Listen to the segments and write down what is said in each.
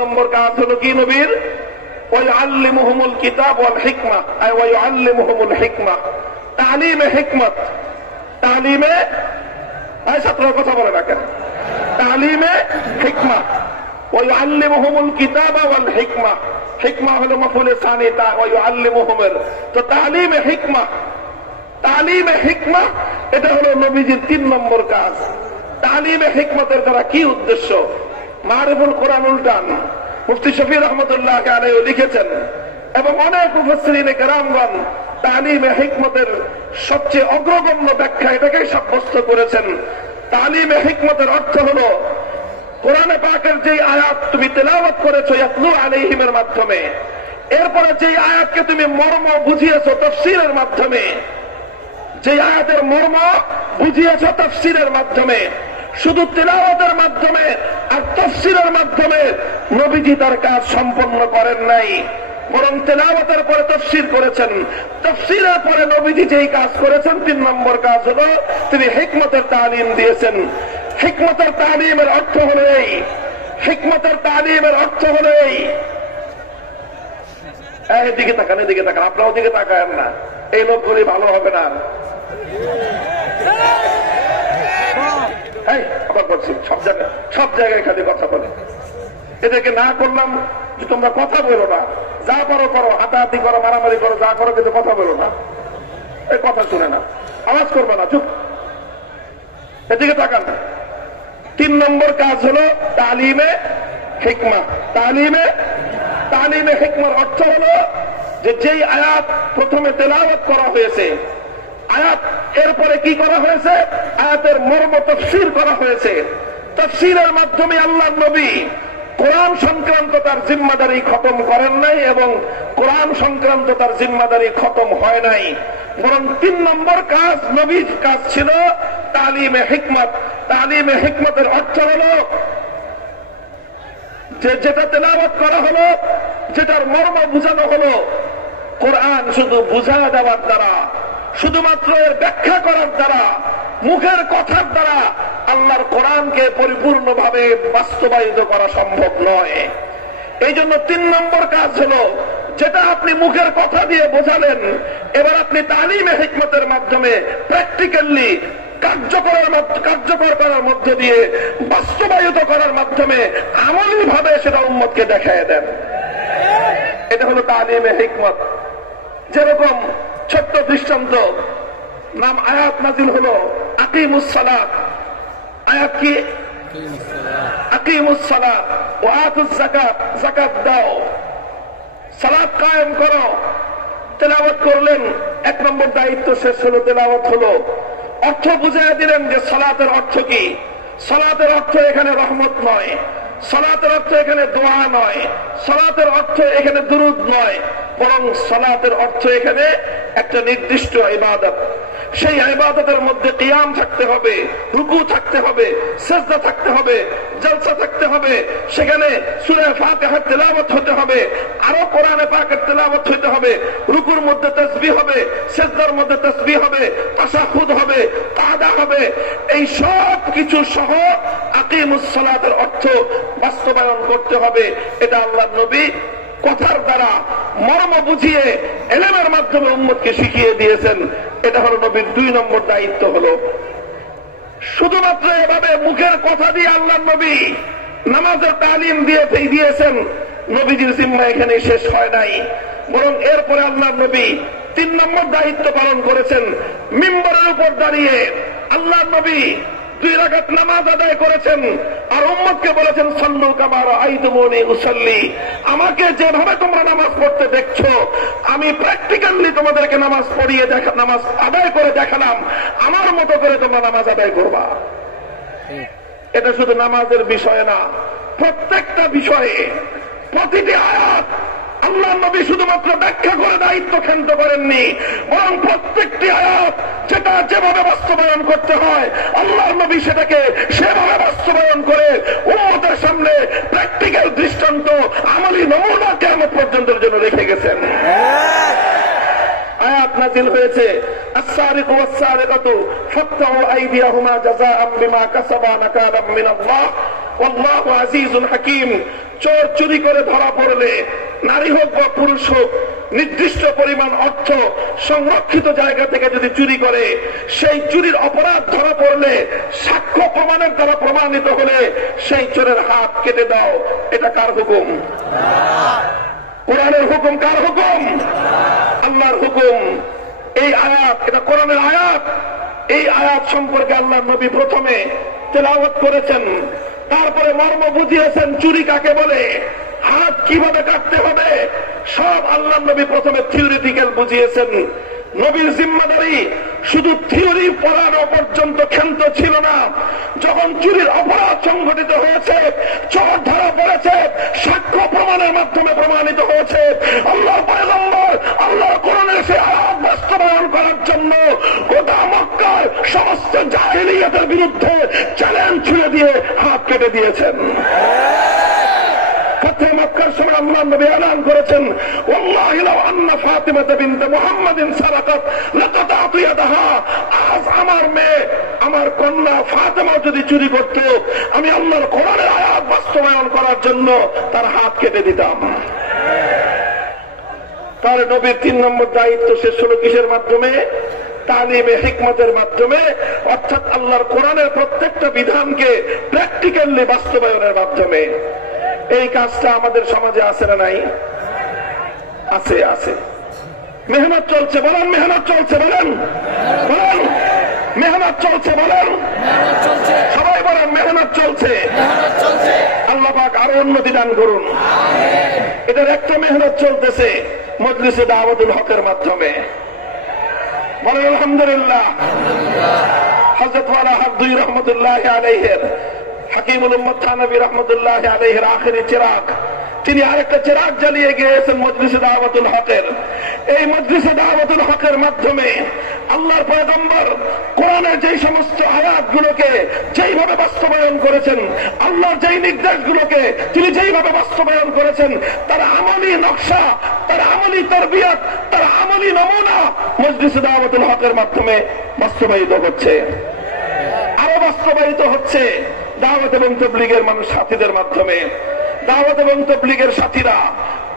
নম্বর কাজ হলো কি নবীর? ওয়ায়ুআল্লিমুহুমুল কিতাব ওয়াল হিকমা, আয় ওয়ায়ুআল্লিমুহুমুল হিকমা, তালিমে হিকমত। তালিমে, আয় ছাত্ররা কথা বলে রাখেন, তালিমে হিকমা। ওয়ায়ুআল্লিমুহুমুল কিতাব ওয়াল হিকমা, হিকমা হলো মাফউলে সানি, তা ওয়ায়ুআল্লিমুহুমের, তো তালিমে হিকমা। তালিমে হিকমা এটা হলো নবীজির 3 নম্বর কাজ। তালিমে হিকমতের দ্বারা কি উদ্দেশ্য? মারিফুল কোরআন উল্টান মুফতি শফি রহমতুল্লাহ আলাইহি লিখেছেন এবং অনেক মুফাসসিরিনে কেরামগণ তালিমে হিকমতের সবচেয়ে অগ্রগণ্য ব্যাখ্যা এটাকেই সাব্যস্ত করেছেন। তালিমে হিকমতের অর্থ হলো কোরআনে পাকের যে আয়াত তুমি তেলাওয়াত করেছো ইয়াতলু আলাইহিমের মাধ্যমে, এরপরে যে আয়াতকে তুমি মর্ম বুঝিয়েছো তাফসীরের মাধ্যমে, যে আয়াতের মর্ম বুঝিয়েছো তাফসীরের মাধ্যমে, শুধু তিলাওয়াতের মাধ্যমে আর তাফসীরের মাধ্যমে নবীজি তার কাজ সম্পন্ন করেন নাই, বরং তিলাওয়াতের পরে তাফসীর করেছেন। তাফসীরের পরে নবীজি যেই কাজ করেছেন 3 নম্বর কাজ হলো তিনি হিকমতের তালিম দিয়েছেন। হিকমতের তালিমের অর্থ হলো এই, হিকমতের তালিমের অর্থ হলো এই, এদিকে তাকান, এদিকে তাকান, আপনার ওদিকে তাকায়েন না, এই লোকগুলি ভালো হবে না। আবার বলছি, সব জায়গায় খালি কথা বলে, এদেরকে না করলাম যে তোমরা কথা বলো না, যা পারো করো, হাতাহাতি করো, মারামারি করো, যা করো, কিন্তু কথা বলো না, এই কথা শুনে না, আওয়াজ করবে না, চুপ, এদিকে তাকান না। 3 নম্বর কাজ হলো তালিমে হিকমা। তালিমে হিকমার অর্থ হলো যে যেই আয়াত প্রথমে তেলাওয়াত করা হয়েছে, আয়াত এরপরে কি করা হয়েছে? আয়াতের মর্ম তাফসীর করা হয়েছে। তাফসীরের মাধ্যমে আল্লাহর নবী কোরআন সংক্রান্ত তার জিম্মাদারি খতম করেন নাই এবং কোরআন সংক্রান্ত তার জিম্মাদারি খতম হয় নাই, বরং 3 নম্বর কাজ নবীর কাজ ছিল তালিমে হিকমত। তালিমে হিকমতের অর্থ হলো যে যেটা তেলাওয়াত করা হলো, যেটার মর্ম বুঝানো হলো, কোরআন শুধু বুঝা দেওয়ার দ্বারা, শুধুমাত্র এর ব্যাখ্যা করার দ্বারা, মুখের কথার দ্বারা আল্লাহর কোরআনকে পরিপূর্ণভাবে বাস্তবায়িত করা সম্ভব নয়। এই জন্য 3 নম্বর কাজ হলো যেটা আপনি মুখের কথা দিয়ে বোঝালেন, এবার আপনি তালিমে হিকমতের মাধ্যমে প্র্যাকটিক্যালি কার্যকর করার মধ্য দিয়ে, বাস্তবায়িত করার মাধ্যমে আমলি ভাবে সেটা উম্মতকে দেখায় দেন। এটা হলো তালিমে হিকমত। যেরকম ছোট্ট দৃষ্টান্ত, নাম আয়াত নাজিল হলো আকিমুস সালাত। আয়াত কি? আকিমুস সালাত ওয়া আতুজ যাকাত, যাকাত দাও, সালাত কায়েম করো। তেলাওয়াত করলেন, 1 নম্বর দায়িত্ব শেষ হলো, তেলাওয়াত হলো। অর্থ বুঝিয়ে দিলেন যে সালাতের অর্থ কি। সালাতের অর্থ এখানে রহমত নয়, সালাতের অর্থ এখানে দোয়া নয়, সালাতের অর্থ এখানে দুরূদ নয়, বরং সালাতের অর্থ এখানে একটা নির্দিষ্ট ইবাদত। সেই ইবাদতের মধ্যে কিয়াম থাকতে হবে, রুকু থাকতে হবে, সিজদা থাকতে হবে, জলসা থাকতে হবে, সেখানে সূরা ফাতিহা তেলাওয়াত হতে হবে, আরো কোরআনে পাকের তেলাওয়াত হতে হবে, রুকুর মধ্যে তাসবিহ হবে, সিজদার মধ্যে তাসবিহ হবে, তাশাহুদ হবে, কাদা হবে। এই সব কিছু সহ আকিমুস সালাতের অর্থ বাস্তবায়ন করতে হবে। এটা আল্লাহর নবী কথার দ্বারা মর্ম বুঝিয়ে ইলমের মাধ্যমে উম্মতকে শিখিয়ে দিয়েছেন। এটা হলো নবীর 2 নম্বর দায়িত্ব। হলো শুধুমাত্র এভাবে মুখের কথা দিয়ে আল্লাহর নবী নামাজের তালিম দিয়েছেন, নবীজির জিম্মা এখানে শেষ হয় নাই, বরং এরপরে আল্লাহর নবী 3 নম্বর দায়িত্ব পালন করেছেন। মিম্বরের উপর দাঁড়িয়ে আল্লাহর নবী 2 রাকাত নামাজ আদায় করেছেন আর উম্মতকে বলেছেন সাল্লু কামা রাআইতুমুনি উসাল্লি। আমাকে যেভাবে তোমরা নামাজ পড়তে দেখছো, আমি প্র্যাকটিক্যালি তোমাদেরকে নামাজ পড়িয়ে নামাজ আদায় করে দেখালাম, আমার মতো করে তোমরা নামাজ আদায় করবা। এটা শুধু নামাজের বিষয় না, প্রত্যেকটা বিষয়ে, প্রতিটি আয়াত আল্লাহ নবী শুধুমাত্র ব্যাখ্যা করে দায়িত্ব ক্ষান্ত করেননি, বরং প্রত্যেকটি আয়াত যেটা যেভাবে বাস্তবায়ন করতে হয় আল্লাহর নবী সেটাকে সেভাবে বাস্তবায়ন করে উম্মতের সামনে প্র্যাকটিক্যাল দৃষ্টান্ত, আমলি নমুনা কিয়ামত পর্যন্তের জন্য রেখে গেছেন। আয়াত নাযিল হয়েছে আস-সারিকু ওয়াস-সারিকাতু ফাকতাউ আইদিয়াহুমা জাযাআম বিমা কাসাবা নাকালাম মিনাল্লাহ ওয়াল্লাহু আজিজুন হাকীম। চোর চুরি করে ধরা পড়লে নারী হোক বা পুরুষ হোক নির্দিষ্ট পরিমাণ অর্থ সংরক্ষিত জায়গা থেকে যদি চুরি করে, সেই চুরির অপরাধ ধরা পড়লে সাক্ষ্য প্রমাণের দ্বারা প্রমাণিত হলে সেই চোরের হাত কেটে দাও। এটা কার হুকুম? কোরআনের হুকুম। কার হুকুম? আল্লাহর হুকুম। এই আয়াত, এটা কোরআনের আয়াত। এই আয়াত সম্পর্কে আল্লাহর নবী প্রথমে তেলাওয়াত করেছেন, তারপরে মর্ম বুঝিয়েছেন চুরি কাকে বলে, হাত কিভাবে কাটতে হবে, সব আল্লাহর নবী প্রথমে থিওরিটিক্যাল বুঝিয়েছেন। নবীর জিম্মাদারি শুধু থিওরি পড়ানো পর্যন্ত ক্ষান্ত ছিল না। যখন চুরির অপরাধ সংঘটিত হয়েছে, চোর ধরা পড়েছে, সাক্ষ্য প্রমাণের মাধ্যমে প্রমাণিত হয়েছে, আল্লাহর পয়গম্বর আল্লাহর কোরআনের সেই আয়াত বাস্তবায়ন করার জন্য গোটা মক্কার সমস্ত জাহেলিয়াতের বিরুদ্ধে চ্যালেঞ্জ ছুড়ে দিয়ে হাত কেটে দিয়েছেন। ফাতহে মক্কার সময় আল্লাহর নবী এলান করেছেন, ওয়াল্লাহি লাউ আন্না ফাতিমাতা বিনত মুহাম্মাদিন সারাকাত লাকাতাতু ইয়াদাহা। আজ আমার মেয়ে, আমার কন্যা ফাতেমা যদি চুরি করত, আমি আল্লাহর কোরআনের আয়াত বাস্তবায়ন করার জন্য তার হাত কেটে দিতাম। তার নবীর 3 নম্বর দায়িত্ব শেষ হলো কিসের মাধ্যমে? তালিমে হিকমতের মাধ্যমে, অর্থাৎ আল্লাহর কোরআনের প্রত্যেকটা বিধানকে প্র্যাকটিক্যালি বাস্তবায়নের মাধ্যমে। এই কাজটা আমাদের সমাজে আছে না নাই? আছে, আছে। মেহনত চলছে, বলেন মেহনত চলছে, বলেন বলেন মেহনত চলছে, বলেন সবাই বলেন মেহনত চলছে। আল্লাহ পাক আরো উন্নতি দান করুন। এটার একটা মেহনত চলতেছে মজলিসে দাওয়াতুল হকের মাধ্যমে। বলেন আলহামদুলিল্লাহ। হযরত ওয়ালা হাদুই রহমাতুল্লাহ আলাইহির, হাকিমুল উম্মত থানবী রহমাতুল্লাহ আলাইহির আখেরি চিরাগ, তিনি আরেকটা চিরাগ জ্বালিয়ে গিয়েছেন মজলিসে দাওয়াতুল হকের। এই মজলিসে দাওয়াতুল হকের মাধ্যমে আল্লাহর পয়গম্বর কোরআনের যেই সমস্ত আয়াতগুলোকে যেইভাবে বাস্তবায়ন করেছেন, আল্লাহর যেই নির্দেশগুলোকে তিনি যেইভাবে বাস্তবায়ন করেছেন, তার আমলি নকশা, তার আমলি তারবিয়ত, তার আমলি নমুনা মজলিসে দাওয়াতুল হকের মাধ্যমে বাস্তবায়িত হচ্ছে। আরো বাস্তবায়িত হচ্ছে দাওয়াত এবং তাবলীগের মানুষ সাথীদের মাধ্যমে। দাওয়াত এবং তাবলীগের সাথীরা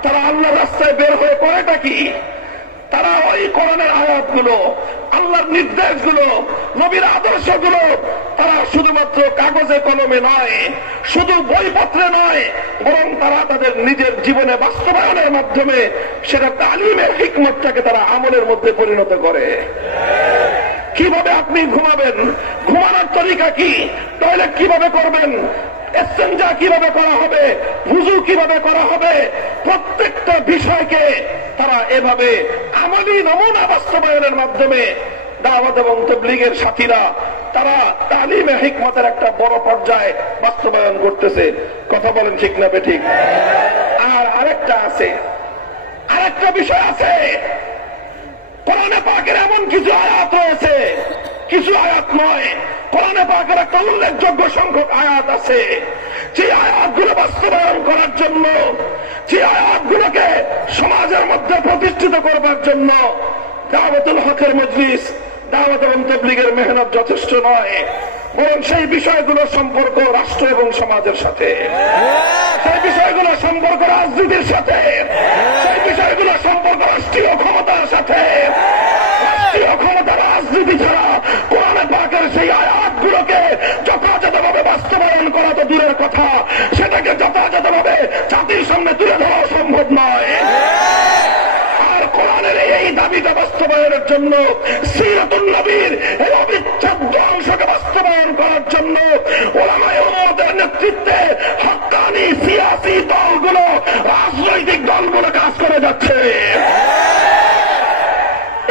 তারা আল্লাহর রাস্তায় বের হয়ে করেটা কি? তারা ওই কোরআনের আয়াতগুলো, আল্লাহর নির্দেশগুলো, নবীর আদর্শগুলো তারা শুধুমাত্র কাগজে কলমে নয়, শুধু বইপত্রে নয়, বরং তারা তাদের নিজের জীবনে বাস্তবায়নের মাধ্যমে সেটা তালিমের হিকমতটাকে তারা আমলের মধ্যে পরিণত করে। কিভাবে আপনি ঘুমাবেন, ঘুমানোর তরিকা কি, টয়লেট কিভাবে করবেন, ইস্তেঞ্জা কিভাবে করা হবে, ওযু কিভাবে করা হবে, প্রত্যেকটা বিষয়কে তারা এভাবে আমলি নমুনা বাস্তবায়নের মাধ্যমে দাওয়াত এবং তাবলীগের সাথীরা তারা তালিমে হিকমতের একটা বড় পর্যায়ে বাস্তবায়ন করতেছে। কথা বলেন ঠিক না বেঠিক? আর আরেকটা আছে, আরেকটা বিষয় আছে। কোরআনে পাকের এমন কিছু আয়াত রয়েছে, কিছু আয়াত নয়, কোরআনে পাকের একটা উল্লেখযোগ্য সংখ্যক আয়াত আছে, যে আয়াতগুলো বাস্তবায়ন করার জন্য, যে আয়াতগুলোকে সমাজের মধ্যে প্রতিষ্ঠিত করবার জন্য দাওয়াতুল হকের মজলিস, দাওয়াত এবং তাবলীগের মেহনত যথেষ্ট নয়, বরং সেই বিষয়গুলোর সম্পর্ক রাষ্ট্র এবং সমাজের সাথে, সেই বিষয়গুলোর সম্পর্ক রাজনীতির সাথে, সেই বিষয়গুলোর সম্পর্ক রাষ্ট্রীয় ক্ষমতার সাথে। রাষ্ট্রীয় ক্ষমতা রাজনীতি ছাড়া কোরআনে পাকের সেই আয়াতগুলোকে যথাযথভাবে বাস্তবায়ন করা তো দূরের কথা, সেটাকে যথাযথভাবে জাতির সামনে তুলে ধরা সম্ভব নয়। আর কোরআনের এই দাবিটা বাস্তবায়নের জন্য, সিরাতুন নবীর এই অবিচ্ছেদ্য অংশকে বাস্তবায়ন করার জন্য উলামায়ে উম্মতের নেতৃত্বে হক্কানি সিয়াসি দলগুলো, রাজনৈতিক দলগুলো কাজ করে যাচ্ছে।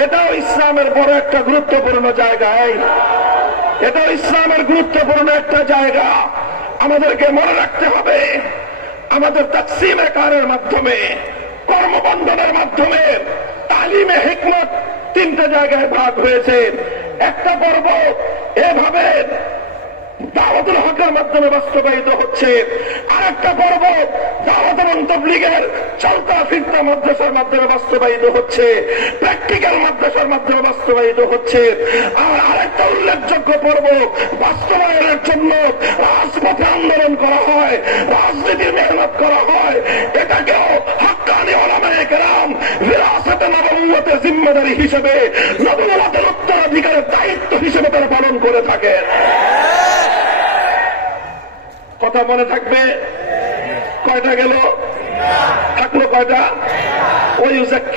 এটাও ইসলামের বড় একটা গুরুত্বপূর্ণ জায়গায়, এটাও ইসলামের গুরুত্বপূর্ণ একটা জায়গা। আমাদেরকে মনে রাখতে হবে, আমাদের তাকসিমে কারের মাধ্যমে, কর্মবন্ধনের মাধ্যমে তালিমে হিকমত 3টে জায়গায় ভাগ হয়েছে। একটা পর্ব এভাবে দাওয়াতুল হকের মাধ্যমে বাস্তবায়িত হচ্ছে, আরেকটা পর্ব দাওয়াত যেমন তাবলীগের চলতা ফিরতা মাদ্রাসার মাধ্যমে বাস্তবায়িত হচ্ছে, প্র্যাকটিক্যাল মাদ্রাসার মাধ্যমে বাস্তবায়িত হচ্ছে। আর আরেকটা উল্লেখযোগ্য পর্ব বাস্তবায়নের জন্য রাজপথে আন্দোলন করা হয়, রাজনীতির মেহনত করা হয়। এটাকেও হক্কানি উলামায়ে কেরাম বিরাসতে নবুয়তের জিম্মেদারি হিসেবে, নবুয়তের উত্তরাধিকারের দায়িত্ব হিসেবে তারা পালন করে থাকেন। কথা মনে থাকবে? কয়টা গেল? থাকলো কয়টা? ওই